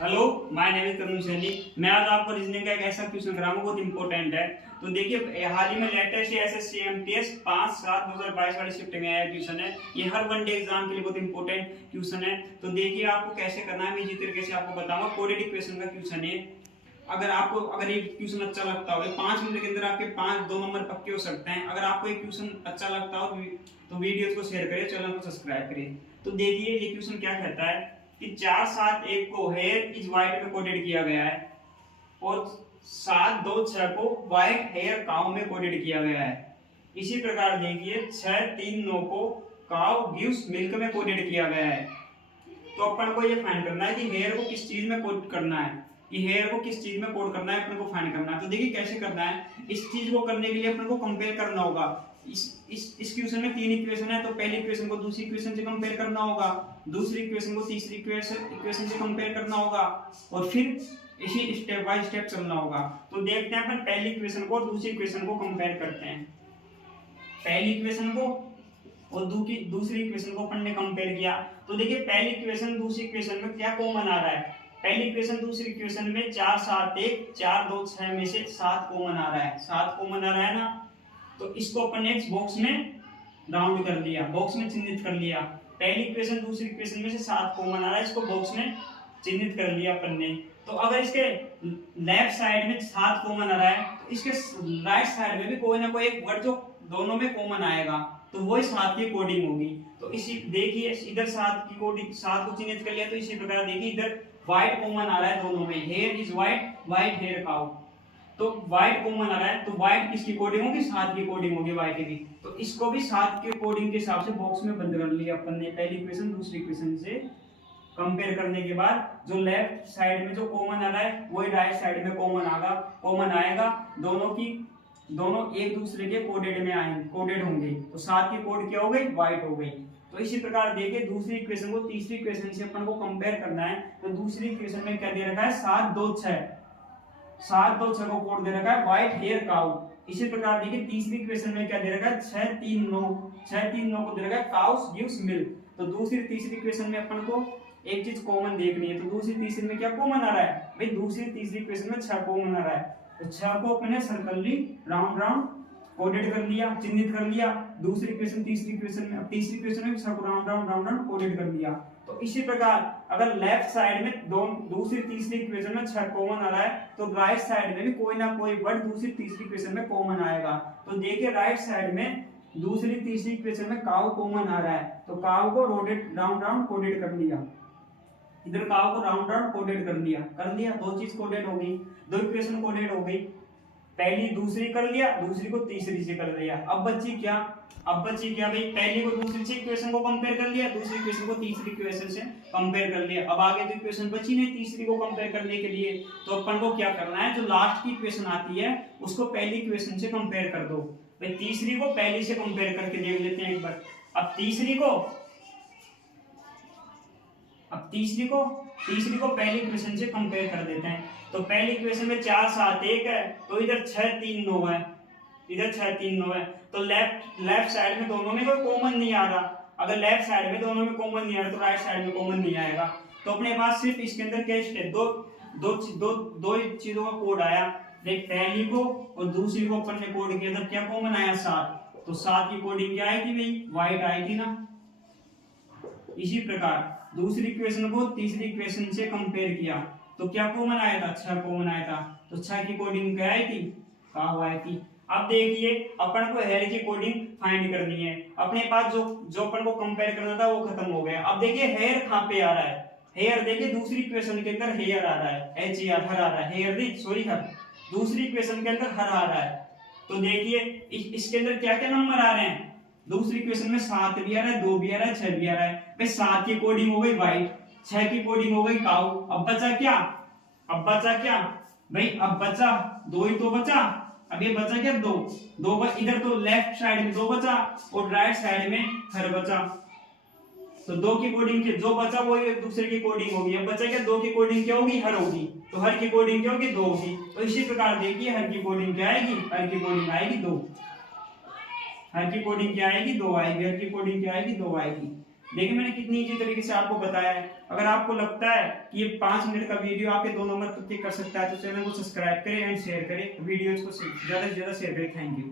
Hello, my name is Tanuj Saini. मैं आज आपको रीजनिंग का एक ऐसा क्वेश्चन कराऊंगा बहुत इंपॉर्टेंट है। तो देखिए, हाल ही में लेटेस्ट एसएससी एमटीएस 5/7/2022 वाली शिफ्ट में आया क्वेश्चन है। ये हर वनडे एग्जाम के लिए बहुत इंपॉर्टेंट क्वेश्चन है। तो देखिए आपको कैसे करना है, मैं इसी तरीके से आपको बताऊंगा। कोडेड इक्वेशन का क्वेश्चन है। अगर ये क्वेश्चन अच्छा लगता हो, 5 मिनट के अंदर आपके 2 नंबर पक्के हो सकते हैं। अगर आपको ये क्वेश्चन अच्छा लगता हो तो वीडियो को शेयर करिए, चैनल को सब्सक्राइब करिए। तो देखिए ये क्वेश्चन क्या कहता है कि 4-7-1 को हेयर इज व्हाइट में कोडेड किया गया है और 7-2-6 को व्हाइट हेयर काउ में कोडेड किया गया है। इसी प्रकार देखिए 6-3-9 को काउ गिव्स मिल्क में कोडेड किया गया है। तो अपन को ये फाइंड करना है कि हेयर को किस चीज में कोड करना है, कि हेयर को किस चीज में कोड करना है, अपन को फाइंड करना है। तो देखिए कैसे करना है, इस चीज को करने के लिए अपन को कंपेयर करना होगा। इस क्वेश्चन में 3 इक्वेशन है, तो पहली इक्वेशन को दूसरी इक्वेशन से कंपेयर करना होगा, दूसरी इक्वेशन को तीसरी इक्वेशन से कंपेयर करना होगा और फिर इसी स्टेप बाय स्टेप चलना होगा। तो देखते हैं अपन पहली इक्वेशन को और दूसरी इक्वेशन को कंपेयर करते हैं। पहली इक्वेशन को और दूसरी इक्वेशन को अपन ने कंपेयर किया। तो देखिए पहली इक्वेशन दूसरी इक्वेशन में क्या कॉमन आ रहा है। पहली इक्वेशन दूसरी इक्वेशन में 4-7-1 4-2-6 में से 7 कॉमन आ रहा है, 7 कॉमन आ रहा है ना। तो इसको अपन ने बॉक्स में राउंड कर लिया, बॉक्स में चिन्हित कर लिया। पहली इक्वेशन दूसरी इक्वेशन में से 7 कॉमन आ रहा है, इसको बॉक्स में चिन्हित कर लिया अपन ने। तो अगर इसके लेफ्ट साइड में 7 कॉमन आ रहा है तो इसके राइट साइड में भी कोई ना कोई एक वर्ड जो दोनों में कॉमन आएगा, तो वही 7 की कोडिंग होगी। तो इसी देखिए इधर 7 की कोडिंग 7 को चिन्हित कर लिया। तो इसी प्रकार देखिए इधर व्हाइट कॉमन आ रहा है दोनों में, hair is white, white hair cow. तो व्हाइट कॉमन आ रहा है तो व्हाइट किसकी कोडिंग होगी, 7 की कोडिंग होगी व्हाइट की। तो इसको भी 7 के कोडिंग के हिसाब से बॉक्स में बंद कर लिया अपन ने। पहली इक्वेशन दूसरी इक्वेशन से कंपेयर करने के बाद जो लेफ्ट साइड में जो कॉमन आ रहा है वही राइट साइड में कॉमन आएगा। दोनों एक दूसरे के कोडेड होंगे। तो 7 की कोड क्या हो गई, व्हाइट हो गई। तो इसी प्रकार देखिए दूसरी इक्वेशन को तीसरी इक्वेशन से अपन को कंपेयर करना है। तो दूसरी इक्वेशन में क्या दे रखा है, 7-2-6 को कोड दे रखा है व्हाइट हेयर काउ। इसी प्रकार देखिए तीसरी इक्वेशन में क्या दे रखा है, 6-3-9 को दे रखा है काउस गिव्स मिल्क। तो दूसरी तीसरी इक्वेशन में अपन को एक चीज कॉमन देखनी है। तो दूसरी तीसरी में क्या कॉमन आ रहा है भाई, दूसरी तीसरी इक्वेशन में 6 कॉमन आ रहा है। तो 6 को अपने सर्कली राउंड कोडेड कर लिया, चिन्हित कर लिया। दूसरी इक्वेशन तीसरी इक्वेशन में 6 को राउंड कोडेड कर लिया। तो इसी प्रकार अगर लेफ्ट साइड में दूसरी तीसरी इक्वेशन में 6 कॉमन आ रहा है तो राइट साइड में भी कोई ना कोई वर्ड दूसरी तीसरी इक्वेशन में कॉमन आएगा। तो देखिए राइट साइड में दूसरी तीसरी इक्वेशन में काउ कॉमन आ रहा है, तो काउ को राउंड कोडेड कर लिया। इधर काउ को राउंड कोडेड कर लिया। दो चीज कोडेड हो गई, दो इक्वेशन कोडेड हो गई। पहली दूसरी कर लिया, दूसरी को तीसरी से कर लिया। अब बची क्या भाई, पहली को दूसरी से इक्वेशन को कंपेयर कर लिया, दूसरी इक्वेशन को तीसरी इक्वेशन से कंपेयर कर लिया। अब आगे जो इक्वेशन बची नहीं तीसरी को कंपेयर करने के लिए, तो अपन को क्या करना है, जो लास्ट की इक्वेशन आती है उसको पहली इक्वेशन से कंपेयर कर दो। भाई तीसरी को पहली से कंपेयर करके देख लेते हैं एक बार। अब तीसरी को पहली इक्वेशन से कंपेयर कर देते हैं। तो पहली इक्वेशन में 4-7-1 है, तो इधर 6-3-9 है, तो लेफ्ट साइड में दोनों में कोई कॉमन नहीं आ रहा। अगर लेफ्ट साइड में दोनों में कॉमन नहीं आ रहा तो राइट साइड में कॉमन नहीं आएगा। तो अपने पास सिर्फ इसके अंदर क्या स्टेप, दो चीजों का कोड आया। देख पहली को और दूसरी को अपन ने कोड किया था, क्या कॉमन आया, 7। तो 7 की कोडिंग क्या आई थी भाई, व्हाइट आई थी ना। इसी प्रकार दूसरी इक्वेशन को तीसरी इक्वेशन से कंपेयर किया तो क्या कॉमन आया था, 6 कॉमन आया था। तो 6 की कोडिंग क्या आई थी, काउ आई थी। अब देखिए अपन को हेयर की कोडिंग फाइंड करनी है। अपने पास जो अपन को कंपेयर करना था वो खत्म हो गया। अब देखिए हेयर कहां पे आ रहा है, हेयर देखिए दूसरी इक्वेशन के अंदर हेयर आ रहा है, HER हर आ रहा है, हेयर नहीं सॉरी हर, दूसरी इक्वेशन के अंदर हर आ रहा है। तो देखिए इसके अंदर क्या क्या नंबर आ रहे हैं, दूसरी इक्वेशन में 7 भी आ रहा है, 2 भी आ रहा है, 6 भी आ रहा है। भाई 7 की कोडिंग हो गई व्हाइट, 6 की कोडिंग हो गई काउ। अब बचा क्या भाई, अब बचा 2 ही तो बचा। अब ये बचा क्या, 2 इधर तो लेफ्ट साइड में 2 बचा और राइट साइड में हर बचा। तो 2 की कोडिंग के जो बचा वो एक दूसरे की कोडिंग होगी। अब बचा क्या, 2 की कोडिंग क्या होगी, हर होगी। तो हर की कोडिंग क्या होगी, 2 होगी। तो इसी प्रकार देखिए हर की कोडिंग क्या आएगी, हर की कोडिंग आएगी 2। हर की कोडिंग क्या आएगी, 2 आएगी। हर की कोडिंग क्या आएगी, 2 आएगी। देखिए मैंने कितनी इजी तरीके से आपको बताया है। अगर आपको लगता है कि ये 5 मिनट का वीडियो आपके 2 नंबर पर क्लिक कर सकता है तो चैनल को सब्सक्राइब करें एंड शेयर करें, वीडियोज को ज्यादा से ज्यादा शेयर करें। Thank you.